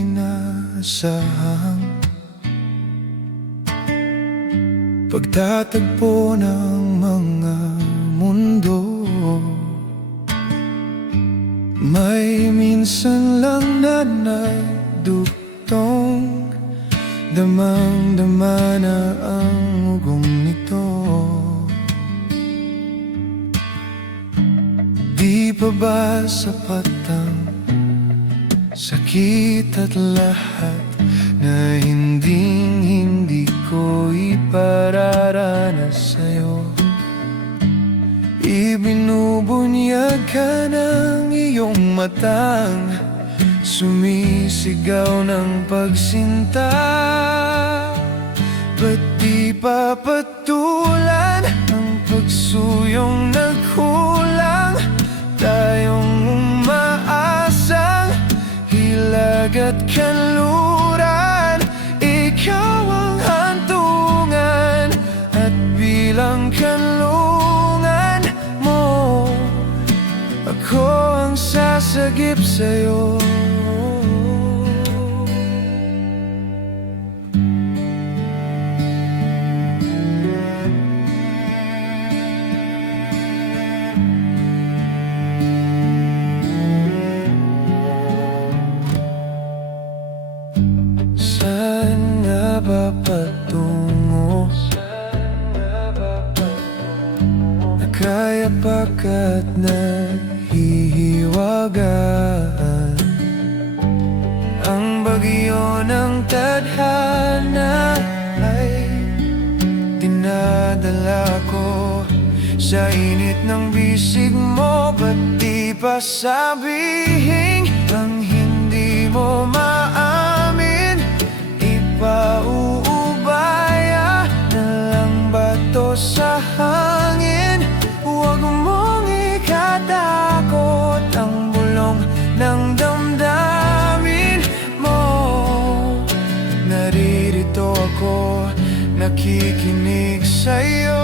inaasahang pagtatagpo ng mga mundo. May minsan lang na nagdugtong, damang-dama na ang ugong nito. Di pa ba sapat ang sakit at lahat na hindi ko ipararanas sa'yo? Ibinubunyag ka ng iyong matang sumisigaw ng pagsinta. Ba't di papatulan ang pagsuyong nagkulang? Tayong umaasang hilag at kanluran. Ikaw ang hantungan at bilang kanlungan mo, ako ang sasagip sa'yo. Saan nga ba patungo? Nakayapak at naghihiwagaan. Ang bagyo ng tadhana ay dinadala ko sa init ng bisig mo. Ba't di pa sabihin ang hindi mo maamin? Pauubaya na lang ba to sa hangin? Huwag mong ikatakot ang bulong ng damdamin mo. Naririto ako, nakikinig sa'yo.